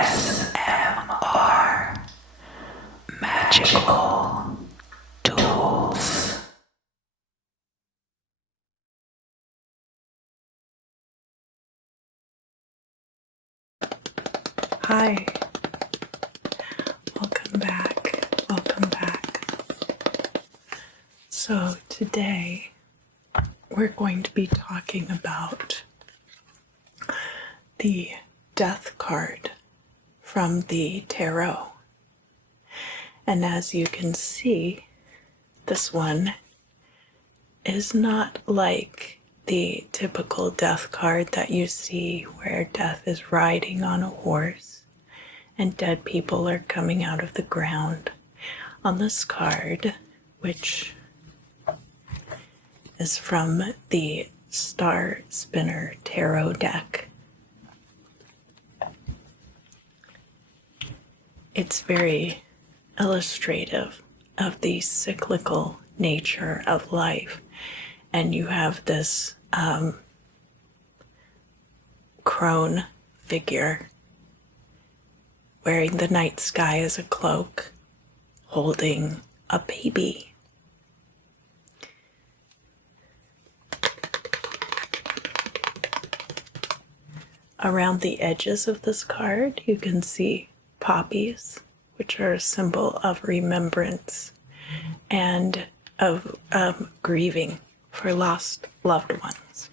ASMR Magical Tools. Hi, welcome back. So today we're going to be talking about the Death card from the tarot. And as you can see, this one is not like the typical death card that you see where death is riding on a horse and dead people are coming out of the ground. On this card, which is from the Star Spinner Tarot deck, it's very illustrative of the cyclical nature of life. And you have this crone figure wearing the night sky as a cloak, holding a baby. Around the edges of this card, you can see poppies, which are a symbol of remembrance and of grieving for lost loved ones.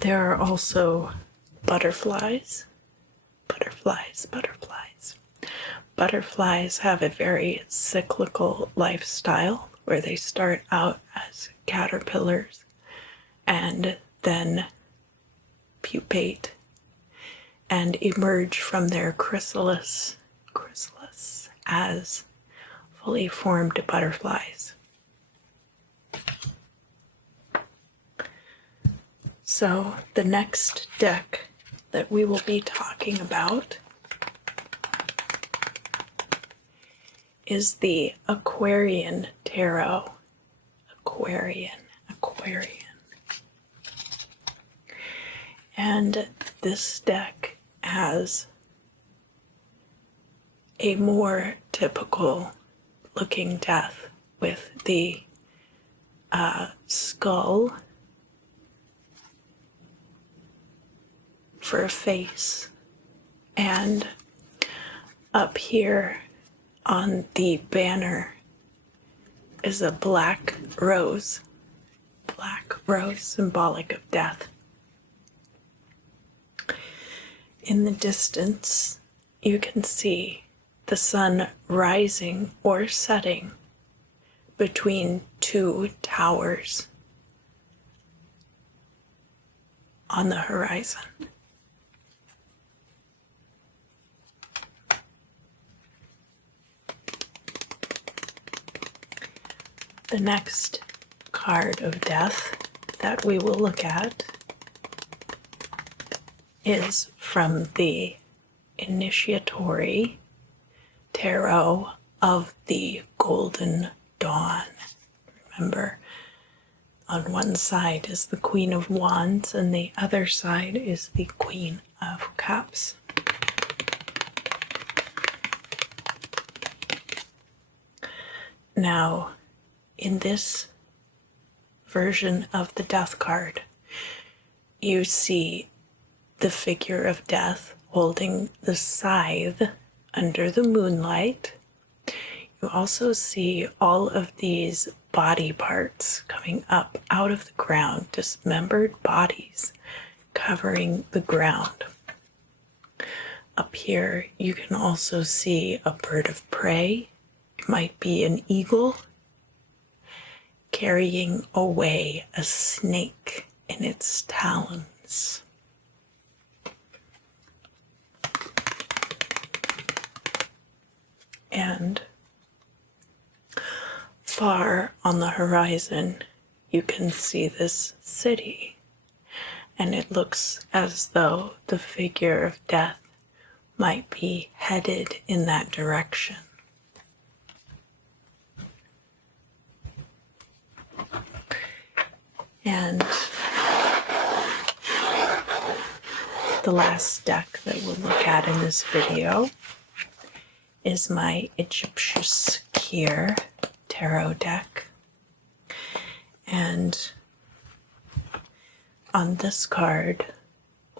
There are also butterflies. Butterflies have a very cyclical lifestyle where they start out as caterpillars and then pupate and emerge from their chrysalis as fully formed butterflies. So the next deck that we will be talking about is the Aquarian Tarot. Aquarian. And this deck has a more typical looking death with the skull for a face, and up here on the banner is a black rose symbolic of death. In the distance, you can see the sun rising or setting between two towers on the horizon. The next card of death that we will look at is from the Initiatory Tarot of the Golden Dawn. Remember, on one side is the Queen of Wands and the other side is the Queen of Cups. Now, in this version of the Death card, you see the figure of death holding the scythe under the moonlight. You also see all of these body parts coming up out of the ground, dismembered bodies covering the ground. Up here, you can also see a bird of prey. It might be an eagle carrying away a snake in its talons. And far on the horizon, you can see this city, and it looks as though the figure of death might be headed in that direction. And The last deck that we'll look at in this video is my Egipcious Kier tarot deck. And on this card,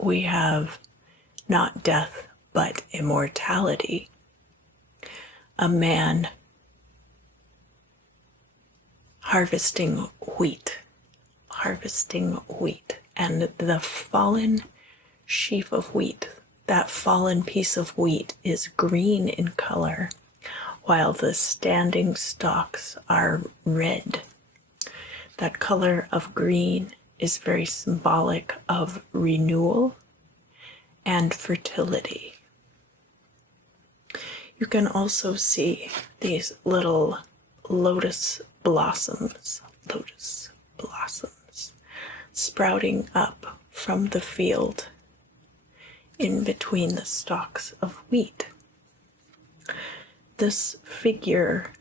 we have not death, but immortality. A man harvesting wheat, and the fallen sheaf of wheat, that fallen piece of wheat is green in color, while the standing stalks are red. That color of green is very symbolic of renewal and fertility. You can also see these little lotus blossoms sprouting up from the field in between the stalks of wheat. This figure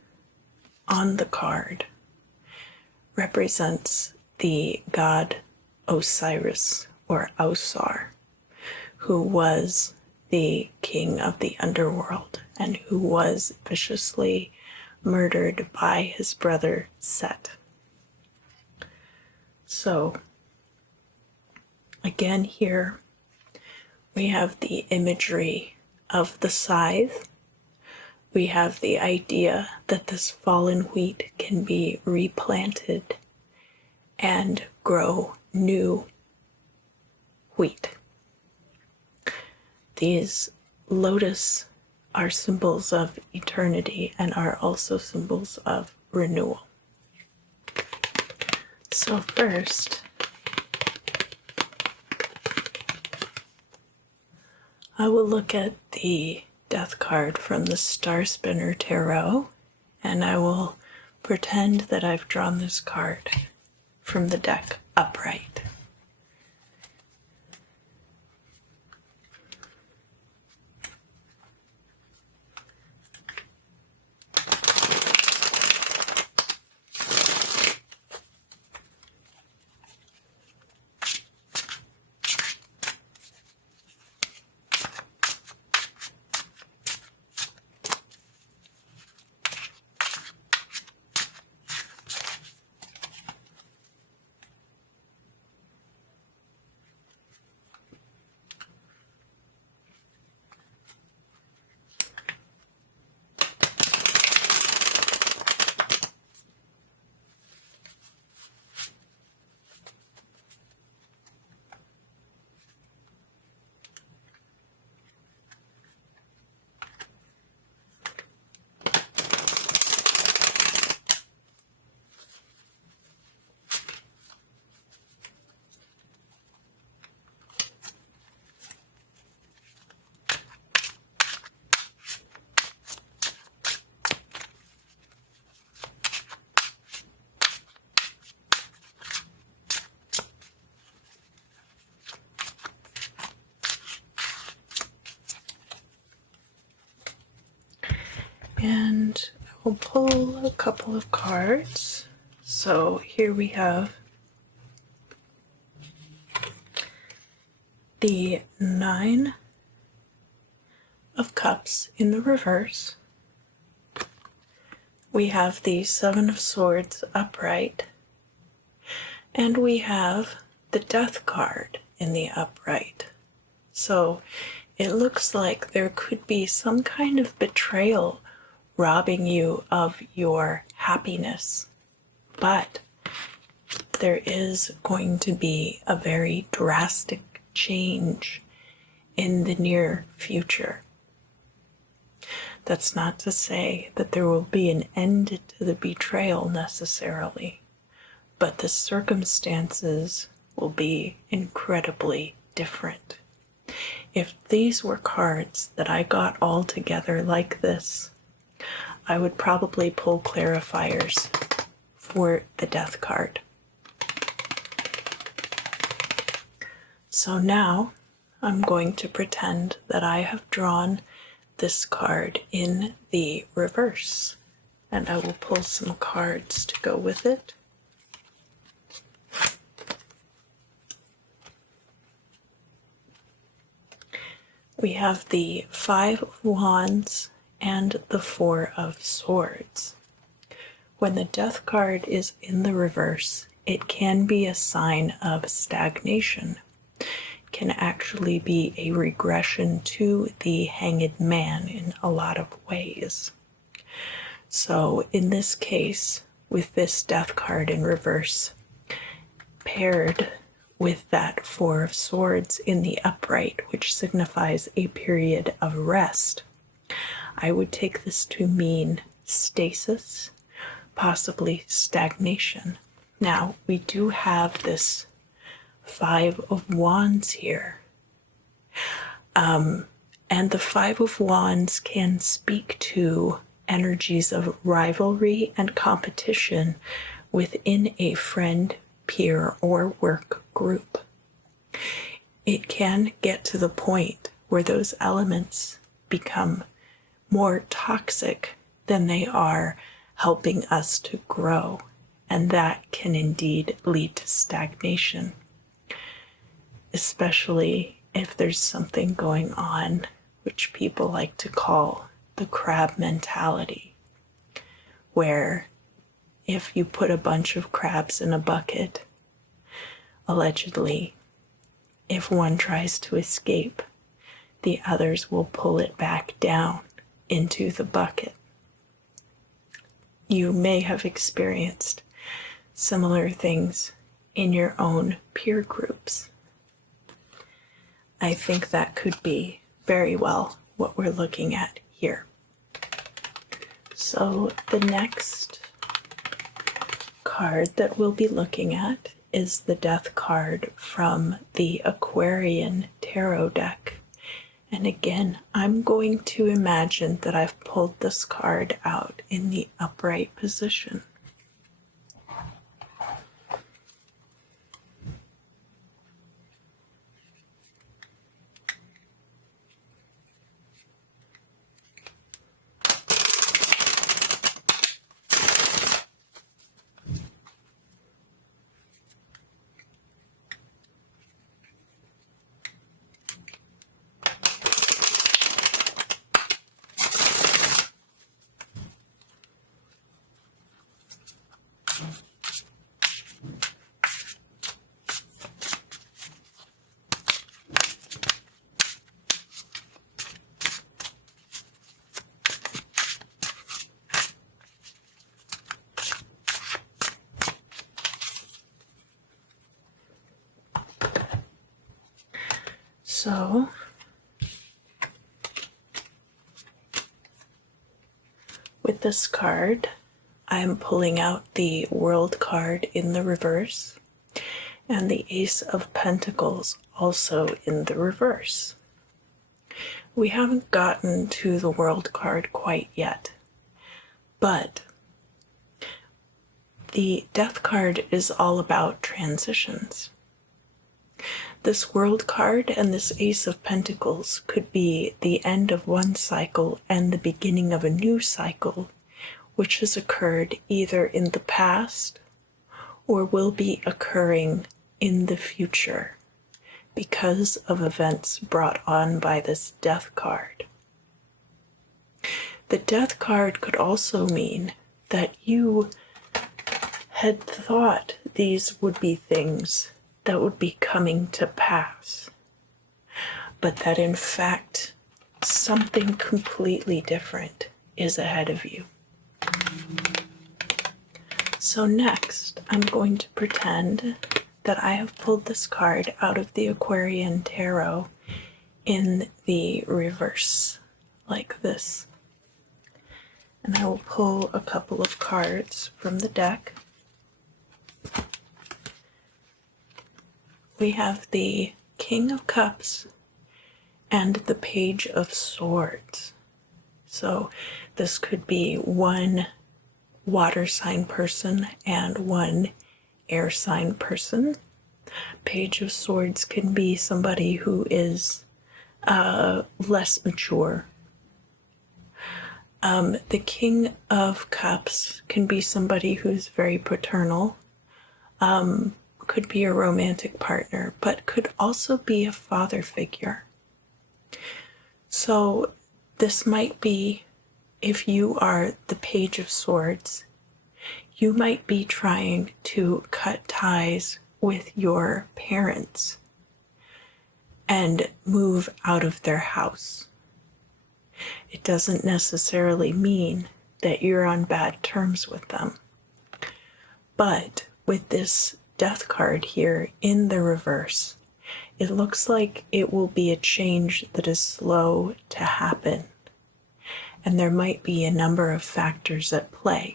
on the card represents the god Osiris, or Ausar, who was the king of the underworld and who was viciously murdered by his brother Set. So, again here, we have the imagery of the scythe. We have the idea that this fallen wheat can be replanted and grow new wheat. These lotus are symbols of eternity and are also symbols of renewal. So first, I will look at the death card from the Star Spinner Tarot, and I will pretend that I've drawn this card from the deck upright. And I will pull a couple of cards. So here we have the Nine of Cups in the reverse. We have the Seven of Swords upright. And we have the Death card in the upright. So it looks like there could be some kind of betrayal robbing you of your happiness. But there is going to be a very drastic change in the near future. That's not to say that there will be an end to the betrayal necessarily, but the circumstances will be incredibly different. If these were cards that I got all together like this, I would probably pull clarifiers for the Death card. So now I'm going to pretend that I have drawn this card in the reverse, and I will pull some cards to go with it. we have the Five of Wands and the Four of Swords. When the Death card is in the reverse, it can be a sign of stagnation. It can actually be a regression to the Hanged Man in a lot of ways. So in this case, with this Death card in reverse, paired with that Four of Swords in the upright, which signifies a period of rest, I would take this to mean stasis, possibly stagnation. Now, we do have this Five of Wands here. And the Five of Wands can speak to energies of rivalry and competition within a friend, peer, or work group. It can get to the point where those elements become more toxic than they are helping us to grow, and that can indeed lead to stagnation, especially if there's something going on which people like to call the crab mentality, where if you put a bunch of crabs in a bucket, allegedly, if one tries to escape, the others will pull it back down into the bucket. You may have experienced similar things in your own peer groups. I think that could be very well what we're looking at here. So the next card that we'll be looking at is the Death card from the Aquarian tarot deck. And again, I'm going to imagine that I've pulled this card out in the upright position. So, with this card, I'm pulling out the World card in the reverse and the Ace of Pentacles also in the reverse. We haven't gotten to the World card quite yet, but the Death card is all about transitions. This World card and this Ace of Pentacles could be the end of one cycle and the beginning of a new cycle, which has occurred either in the past or will be occurring in the future because of events brought on by this Death card. The Death card could also mean that you had thought these would be things that would be coming to pass, but that in fact something completely different is ahead of you. So next, I'm going to pretend that I have pulled this card out of the Aquarian tarot in the reverse, like this. And I will pull a couple of cards from the deck. We have the King of Cups and the Page of Swords. So this could be one water sign person and one air sign person. Page of Swords can be somebody who is less mature. The King of Cups can be somebody who's very paternal. Could be a romantic partner, but could also be a father figure. So this might be, if you are the Page of Swords, you might be trying to cut ties with your parents and move out of their house. It doesn't necessarily mean that you're on bad terms with them. But with this Death card here in the reverse, it looks like it will be a change that is slow to happen. And there might be a number of factors at play.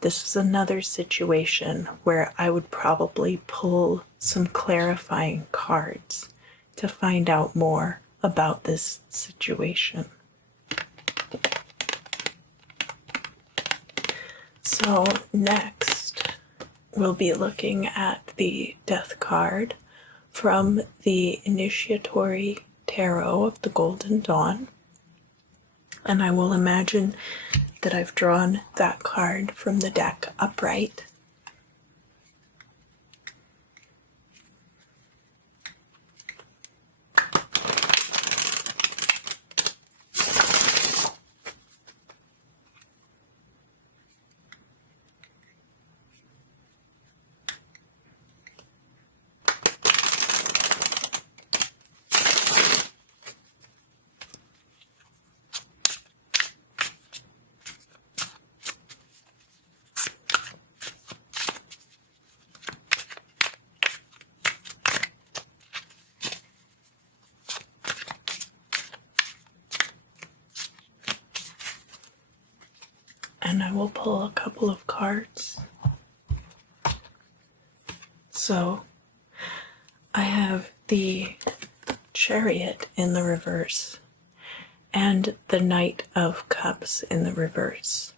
This is another situation where I would probably pull some clarifying cards to find out more about this situation. So next, we'll be looking at the Death card from the Initiatory Tarot of the Golden Dawn. And I will imagine that I've drawn that card from the deck upright. And I will pull a couple of cards. So I have the Chariot in the reverse and the Knight of Cups in the reverse.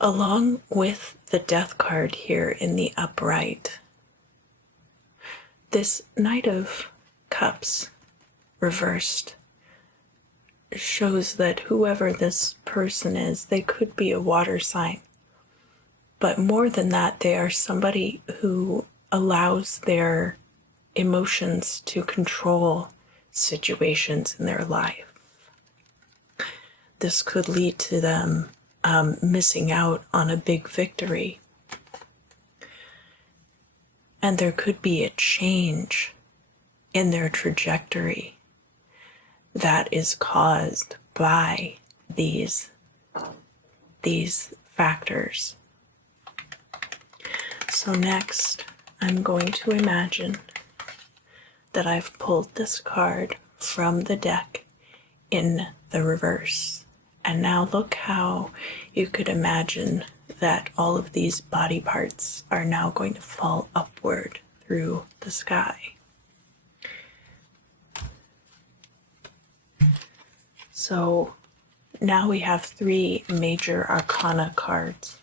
Along with the Death card here in the upright, this Knight of Cups reversed shows that whoever this person is, they could be a water sign. But more than that, they are somebody who allows their emotions to control situations in their life. This could lead to them missing out on a big victory. And there could be a change in their trajectory that is caused by these factors. So next, I'm going to imagine that I've pulled this card from the deck in the reverse. And now look how you could imagine that all of these body parts are now going to fall upward through the sky. So now we have 3 major arcana cards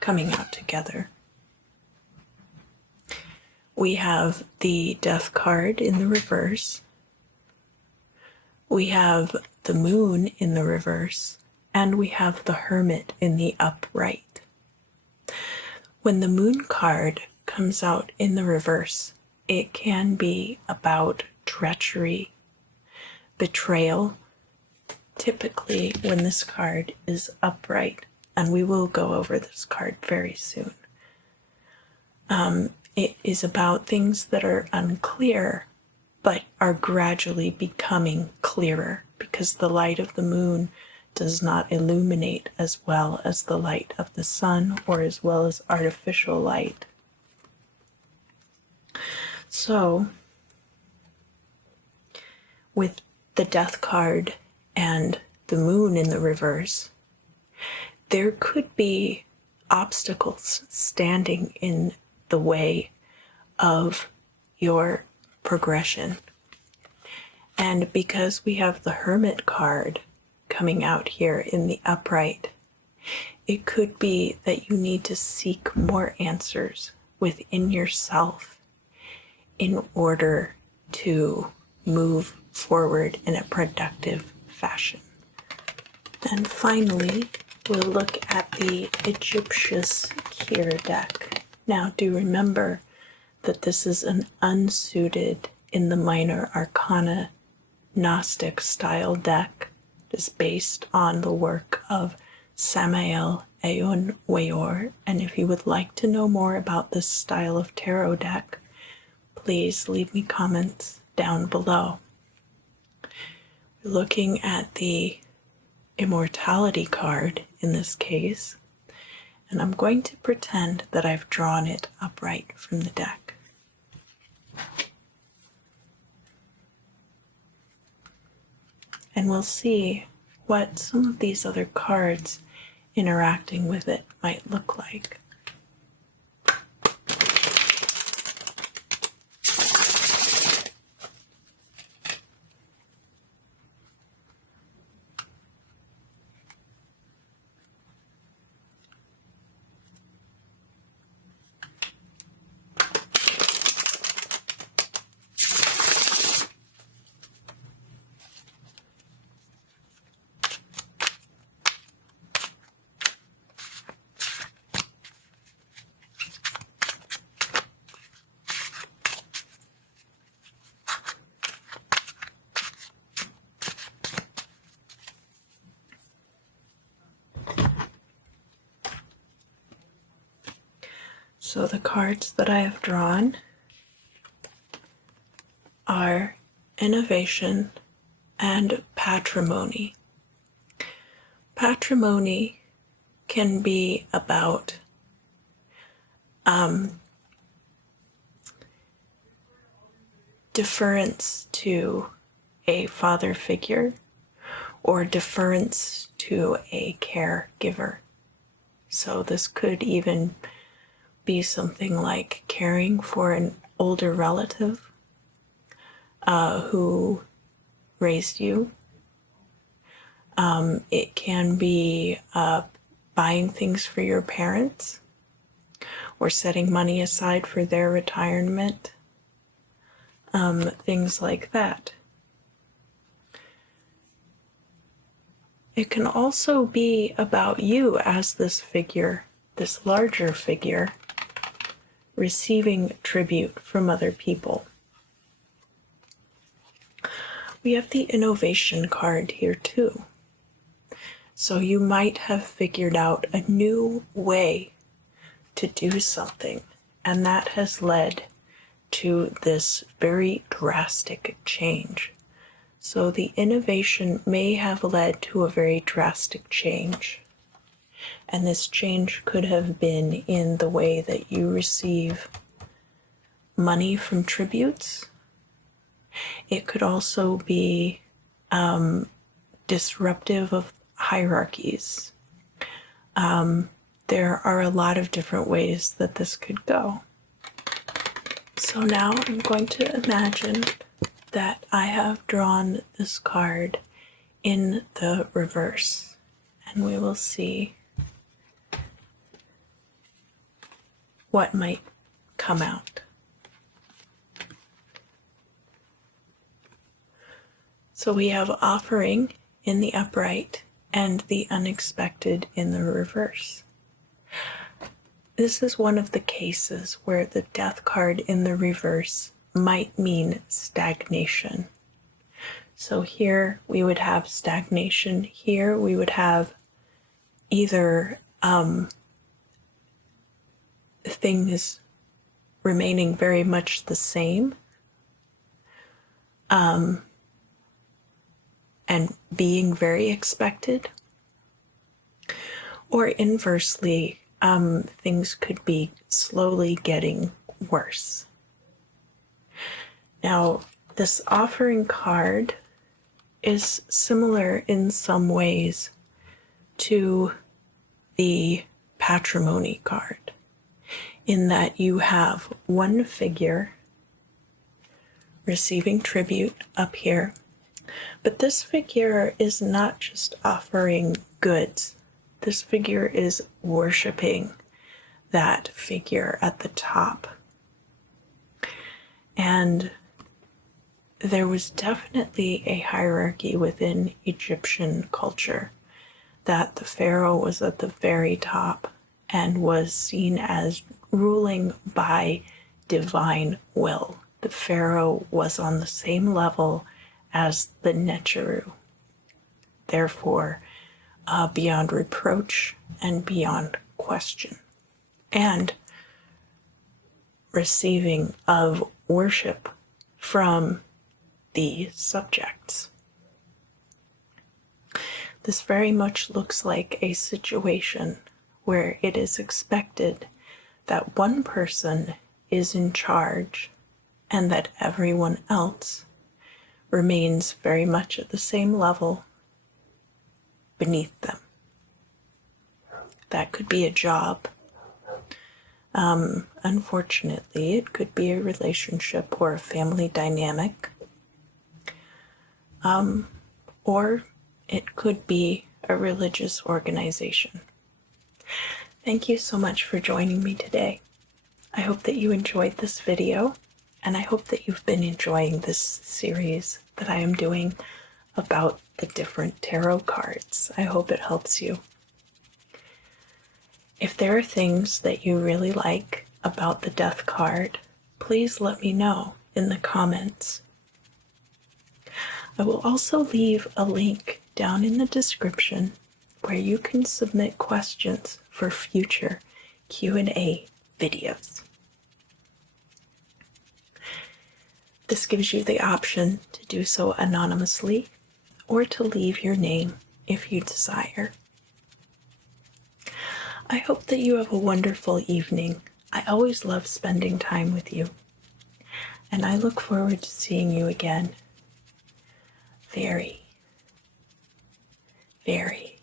coming out together. We have the Death card in the reverse. We have the Moon in the reverse. And we have the Hermit in the upright. When the Moon card comes out in the reverse, it can be about treachery, betrayal, typically when this card is upright, and we will go over this card very soon. It is about things that are unclear, but are gradually becoming clearer, because the light of the moon does not illuminate as well as the light of the sun, or as well as artificial light. So, with the Death card and the Moon in the reverse, there could be obstacles standing in the way of your progression. And because we have the Hermit card coming out here in the upright, it could be that you need to seek more answers within yourself in order to move forward in a productive fashion. And finally, we'll look at the Egipcious Kier deck. Now, do remember that this is an unsuited in the Minor Arcana Gnostic style deck. It is based on the work of Samael Aun Weor, and if you would like to know more about this style of tarot deck, please leave me comments down below. We're looking at the Immortality card in this case, and I'm going to pretend that I've drawn it upright from the deck. And we'll see what some of these other cards interacting with it might look like. So the cards that I have drawn are Innovation and Patrimony. Patrimony can be about deference to a father figure or deference to a caregiver. So this could even be something like caring for an older relative who raised you. It can be buying things for your parents or setting money aside for their retirement, things like that. It can also be about you as this figure, this larger figure, receiving tribute from other people. We have the Innovation card here too. So you might have figured out a new way to do something, and that has led to this very drastic change. So the innovation may have led to a very drastic change. And this change could have been in the way that you receive money from tributes. It could also be disruptive of hierarchies. There are a lot of different ways that this could go. So now I'm going to imagine that I have drawn this card in the reverse, and we will see what might come out. So we have offering in the upright and the unexpected in the reverse. This is one of the cases where the death card in the reverse might mean stagnation. So here we would have stagnation. Here we would have either things remaining very much the same and being very expected, or inversely, things could be slowly getting worse. Now, this offering card is similar in some ways to the patrimony card, in that you have one figure receiving tribute up here, but this figure is not just offering goods. This figure is worshiping that figure at the top. And there was definitely a hierarchy within Egyptian culture, that the pharaoh was at the very top and was seen as ruling by divine will. the pharaoh was on the same level as the Necheru, therefore beyond reproach and beyond question, and receiving of worship from the subjects. This very much looks like a situation where it is expected that one person is in charge and that everyone else remains very much at the same level beneath them. That could be a job. Unfortunately, it could be a relationship or a family dynamic. Or it could be a religious organization. Thank you so much for joining me today. I hope that you enjoyed this video, and I hope that you've been enjoying this series that I am doing about the different tarot cards. I hope it helps you. If there are things that you really like about the Death card, please let me know in the comments. I will also leave a link down in the description where you can submit questions for future Q&A videos. This gives you the option to do so anonymously or to leave your name if you desire. I hope that you have a wonderful evening. I always love spending time with you, and I look forward to seeing you again very, very